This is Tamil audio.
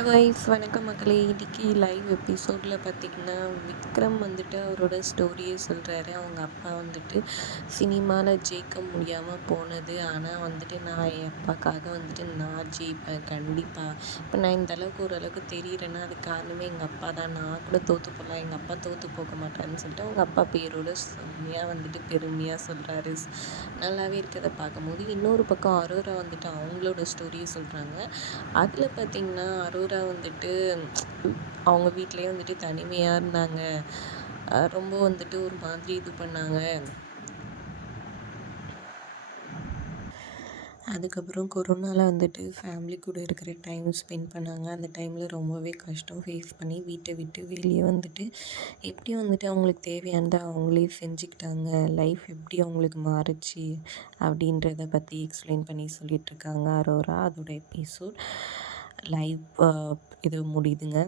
ஹலோ கைஸ், வணக்கம் மக்களே. இன்னைக்கு லைவ் எபிசோடில் பார்த்திங்கன்னா விக்ரம் வந்துட்டு அவரோட ஸ்டோரியை சொல்கிறாரு. அவங்க அப்பா வந்துட்டு சினிமாவில் ஜெயிக்க முடியாமல் போனது, ஆனால் வந்துட்டு நான் என் அப்பாக்காக வந்துட்டு நான் ஜெயிப்பேன் கண்டிப்பாக. இப்போ நான் இந்த அளவுக்கு ஓரளவுக்கு தெரியிறேன்னா அது காரணமே எங்கள் அப்பா தான். நான் கூட தோற்று போகலாம், எங்கள் அப்பா தோற்று போக மாட்டாருன்னு சொல்லிட்டு அவங்க அப்பா பேரோட செம்மையாக வந்துட்டு பெருமையாக சொல்கிறாரு. நல்லாவே இருக்கிறத பார்க்கும்போது இன்னொரு பக்கம் அரோரா வந்துட்டு அவங்களோட ஸ்டோரியை சொல்கிறாங்க. அதில் பார்த்திங்கன்னா அரோரா வந்துட்டு அவங்க வீட்டிலேயே வந்துட்டு தனிமையாக இருந்தாங்க. ரொம்ப வந்துட்டு ஒரு மாதிரி இது பண்ணாங்க. அதுக்கப்புறம் கொரோனாவில் வந்துட்டு ஃபேமிலி கூட இருக்கிற டைம் ஸ்பெண்ட் பண்ணாங்க. அந்த டைமில் ரொம்பவே கஷ்டம் ஃபேஸ் பண்ணி வீட்டை விட்டு வெளியே வந்துட்டு எப்படி வந்துட்டு அவங்களுக்கு தேவையானதை அவங்களே செஞ்சுக்கிட்டாங்க. லைஃப் எப்படி அவங்களுக்கு மாறுச்சு அப்படின்றத பற்றி எக்ஸ்பிளைன் பண்ணி சொல்லிகிட்ருக்காங்க அரோரா. அதோட எபிசோட் லைவ் இது முடியுதுங்க.